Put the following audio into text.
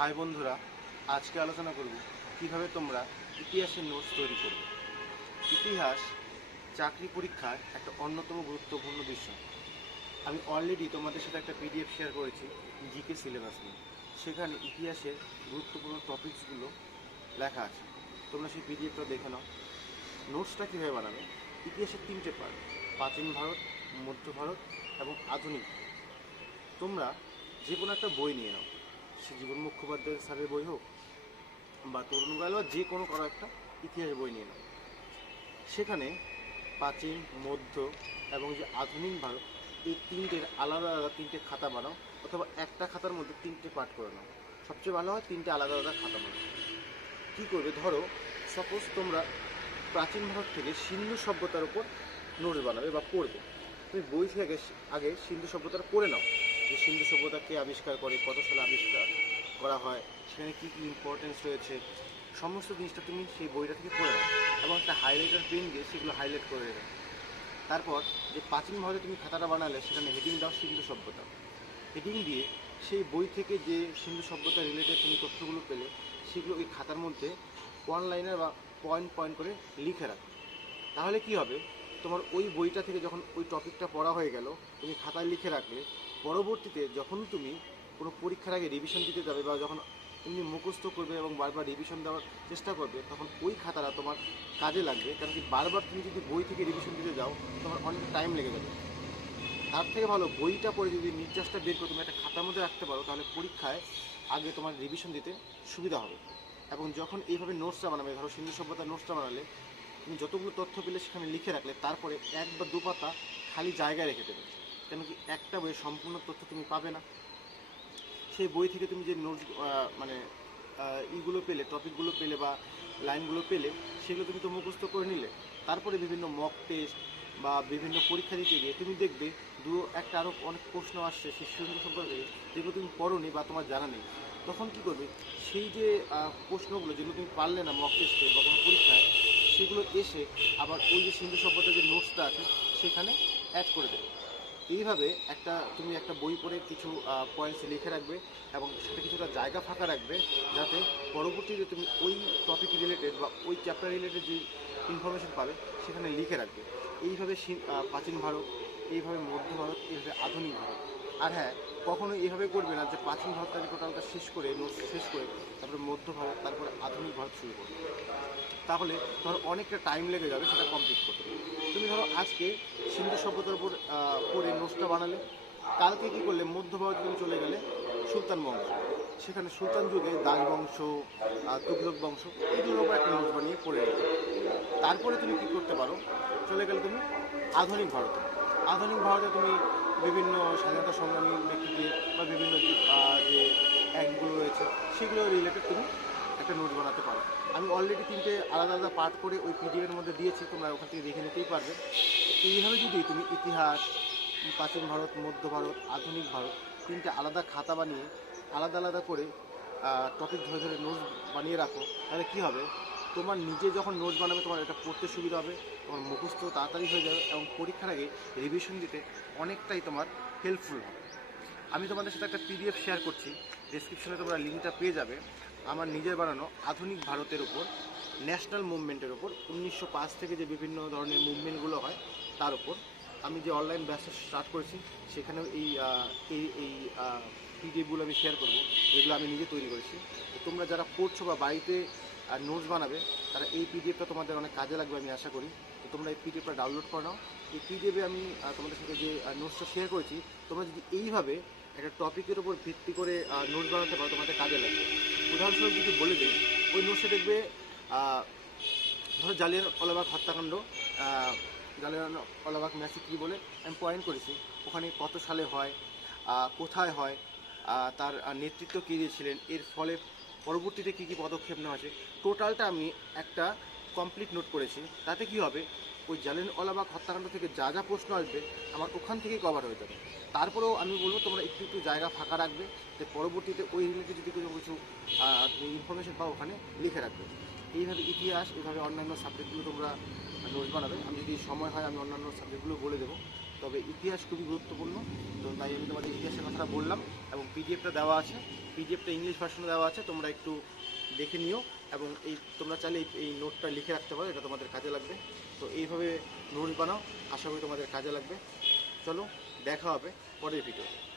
High বন্ধুরা, আজকে আলোচনা করব কিভাবে তোমরা ইতিহাসের নোটস তৈরি করবে। ইতিহাস চাকরি পরীক্ষার একটা অন্যতম গুরুত্বপূর্ণ বিষয়। আমি অলরেডি তোমাদের সাথে একটা পিডিএফ শেয়ার করেছি জিকে সিলেবাস নিয়ে। সেখানে ইতিহাসের গুরুত্বপূর্ণ টপিকসগুলো লেখা আছে, তোমরা সেই পিডিএফটা দেখে নাও। নোটসটা কীভাবে বানাবে? ইতিহাসের তিনটে পার্ট: প্রাচীন ভারত, মধ্য ভারত এবং আধুনিক। তোমরা যে কোনো একটা বই নিয়ে নাও, সে জীবন মুখোপাধ্যায় স্যারের বই হোক বা তরুণ গাল বা যে কোনো একটা ইতিহাস বই নিয়ে নাও। সেখানে প্রাচীন, মধ্য এবং যে আধুনিক ভারত, এই তিনটের আলাদা আলাদা তিনটে খাতা বানাও, অথবা একটা খাতার মধ্যে তিনটে পার্ট করে নাও। সবচেয়ে ভালো হয় তিনটে আলাদা আলাদা খাতা বানাও। কী করবে? ধরো সাপোজ তোমরা প্রাচীন ভারত থেকে সিন্ধু সভ্যতার উপর নোটস বানাবে বা পড়বে। তুমি বই থেকে আগে সিন্ধু সভ্যতাটা পড়ে নাও, যে সিন্ধু সভ্যতা কে আবিষ্কার করে, কত সালে আবিষ্কার করা হয়, সেখানে কী কী ইম্পর্টেন্স রয়েছে, সমস্ত জিনিসটা তুমি সেই বইটা থেকে পড়ে নাও এবং একটা হাইলাইটার পেন দিয়ে সেগুলো হাইলাইট করে দেবে। তারপর যে প্রাচীন ভারতে তুমি খাতাটা বানালে, সেখানে হেডিং দাও সিন্ধু সভ্যতা। হেডিং দিয়ে সেই বই থেকে যে সিন্ধু সভ্যতা রিলেটেড তুমি তথ্যগুলো পেলে, সেগুলো ওই খাতার মধ্যে ওয়ান লাইনার বা পয়েন্ট পয়েন্ট করে লিখে রাখো। তাহলে কি হবে, তোমার ওই বইটা থেকে যখন ওই টপিকটা পড়া হয়ে গেল, তুমি খাতায় লিখে রাখলে, পরবর্তীতে যখন তুমি কোনো পরীক্ষার আগে রিভিশন দিতে যাবে বা যখন তুমি মুখস্থ করবে এবং বারবার রিভিশন দেওয়ার চেষ্টা করবে, তখন ওই খাতাটা তোমার কাজে লাগবে। কারণ কি, বারবার তুমি যদি বই থেকে রিভিশন দিতে যাও, তোমার অনেক টাইম লেগে যাবে। তার থেকে ভালো বইটা পড়ে যদি নির্যাসটা বের করে তুমি একটা খাতার মধ্যে রাখতে পারো, তাহলে পরীক্ষায় আগে তোমার রিভিশন দিতে সুবিধা হবে। এবং যখন এইভাবে নোটসটা বানাবে, ধরো সিন্ধু সভ্যতার নোটসটা বানালে, তুমি যতগুলো তথ্য পেলে সেখানে লিখে রাখলে, তারপরে এক বা দু পাতা খালি জায়গায় রেখে দেবে। কেন কি, একটা বইয়ে সম্পূর্ণ তথ্য তুমি পাবে না। সেই বই থেকে তুমি যে নোটস মানে ইগুলো পেলে, টপিকগুলো পেলে বা লাইনগুলো পেলে, সেগুলো তুমি তো মুখস্থ করে নিলে। তারপরে বিভিন্ন মক টেস্ট বা বিভিন্ন পরীক্ষা দিতে গিয়ে তুমি দেখবে দু একটা আরও অনেক প্রশ্ন আসছে সেই সিন্ধু সম্পর্কে, যেগুলো তুমি পড়োনি বা তোমার জানা নেই। তখন কী করবে, সেই যে প্রশ্নগুলো যেগুলো তুমি পারলে না মক টেস্টে বা কোনো পরীক্ষায়, সেগুলো এসে আবার ওই যে সিন্ধু সভ্যতার যে নোটসটা আছে সেখানে অ্যাড করে দেবে। এইভাবে তুমি একটা বই পড়ে কিছু পয়েন্টস লিখে রাখবে এবং সাথে কিছুটা জায়গা ফাঁকা রাখবে, যাতে পরবর্তীতে তুমি ওই টপিক রিলেটেড বা ওই চ্যাপ্টার রিলেটেড যে ইনফরমেশন পাবে সেখানে লিখে রাখবে। এইভাবে প্রাচীন ভারত, এইভাবে মধ্য ভারত, এইভাবে আধুনিক ভারত। আর হ্যাঁ, কখনো এইভাবে করবে না যে প্রাচীন ভারতটাকে টোটালটা শেষ করে, নোটস শেষ করে তারপরে মধ্য ভারত, তারপরে আধুনিক ভারত শুরু করবে। তাহলে ধরো অনেকটা টাইম লেগে যাবে সেটা কমপ্লিট করতে। তুমি ধরো আজকে সিন্ধু সভ্যতার উপর পড়ে নোটসটা বানালে, কালকে কী করলে, মধ্য ভারতে তুমি চলে গেলে সুলতান বংশ, সেখানে সুলতান যুগে দাস বংশ, তুঘলক বংশ, এগুলোর উপর একটা নোটস বানিয়ে পড়ে নিলে। তারপরে তুমি কী করতে পারো, চলে গেলে তুমি আধুনিক ভারতে। আধুনিক ভারতে তুমি বিভিন্ন স্বাধীনতা সংগ্রামী ব্যক্তিদের বা বিভিন্ন যে অ্যাক্টগুলো রয়েছে সেগুলো রিলেটেড তুমি একটা নোট বানাতে পারো। আমি অলরেডি তিনটে আলাদা আলাদা পার্ট করে ওই পিডিএফের মধ্যে দিয়েছি, তোমরা ওখান থেকে দেখে নিতেই পারবে। এইভাবে যদি তুমি ইতিহাস, প্রাচীন ভারত, মধ্য ভারত, আধুনিক ভারত তিনটে আলাদা খাতা বানিয়ে আলাদা আলাদা করে টপিক ধরে ধরে নোটস বানিয়ে রাখো, তাহলে কী হবে, তোমার নিজে যখন নোটস বানাবে তোমার এটা পড়তে সুবিধা হবে, তোমার মুখস্থ তাড়াতাড়ি হয়ে যাবে এবং পরীক্ষার আগে রিভিশন দিতে অনেকটাই তোমার হেল্পফুল হবে। আমি তোমাদের সাথে একটা পিডিএফ শেয়ার করছি, ডেসক্রিপশনে তোমরা লিঙ্কটা পেয়ে যাবে। আমার নিজের বানানো আধুনিক ভারতের ওপর, ন্যাশনাল মুভমেন্টের ওপর, 1905 থেকে যে বিভিন্ন ধরনের মুভমেন্টগুলো হয় তার উপর আমি যে অনলাইন ব্যাচটা স্টার্ট করেছি, সেখানেও এই পিডিএফগুলো আমি শেয়ার করব, যেগুলো আমি নিজে তৈরি করেছি। তো তোমরা যারা পড়ছো বা বাড়িতে নোটস বানাবে, তারা এই পিডিএফটা তোমাদের অনেক কাজে লাগবে আমি আশা করি। তো তোমরা এই পিডিএফটা ডাউনলোড করে নাও। এই পিডিএফে আমি তোমাদের সাথে যে নোটসটা শেয়ার করেছি, তোমরা যদি এইভাবে একটা টপিকের উপর ভিত্তি করে নোটস বানাতে পারো, তোমাদের কাজে লাগবে। উদাহরণস্বরূপ যদি বলে দিই, ওই নোটসে দেখবে ধরো জালিয়ানওয়ালাবাগ হত্যাকাণ্ড, জালিয়ানওয়ালাবাগ ম্যাসেক্রি বলে আমি পয়েন্ট করেছি, ওখানে কত সালে হয়, কোথায় হয়, তার নেতৃত্ব কে দিয়েছিলেন, এর ফলে পরবর্তীতে কী কী পদক্ষেপ নেওয়া আছে, টোটালটা আমি একটা কমপ্লিট নোট করেছি। তাতে কি হবে, ওই জালিয়ানওয়ালাবাগ হত্যাকাণ্ড থেকে যা যা প্রশ্ন আসবে আমার ওখান থেকেই কভার হয়ে যাবে। তারপরেও আমি বলবো তোমরা একটু একটু জায়গা ফাঁকা রাখবে, যে পরবর্তীতে ওই রিলেটেড যদি কোনো কিছু ইনফরমেশন পাও ওখানে লিখে রাখবে। এইভাবে ইতিহাস, এইভাবে অন্যান্য সাবজেক্টগুলো তোমরা নোটস বানাবে। আমি যদি সময় হয় আমি অন্যান্য সাবজেক্টগুলো বলে দেবো। তবে ইতিহাস খুবই গুরুত্বপূর্ণ। তো তাই আমি তোমাদের ইতিহাসের কথাটা বললাম, এবং পিডিএফটা দেওয়া আছে, পিডিএফটা ইংলিশ ভার্সনে দেওয়া আছে, তোমরা একটু দেখে নিও। এবং তোমরা চাইলে এই নোটটা লিখে রাখতে পারো, এটা তোমাদের কাজে লাগবে। তো এইভাবে নোট বানাও, আশা করি তোমাদের কাজে লাগবে। চলো দেখা হবে পরের ভিডিওতে।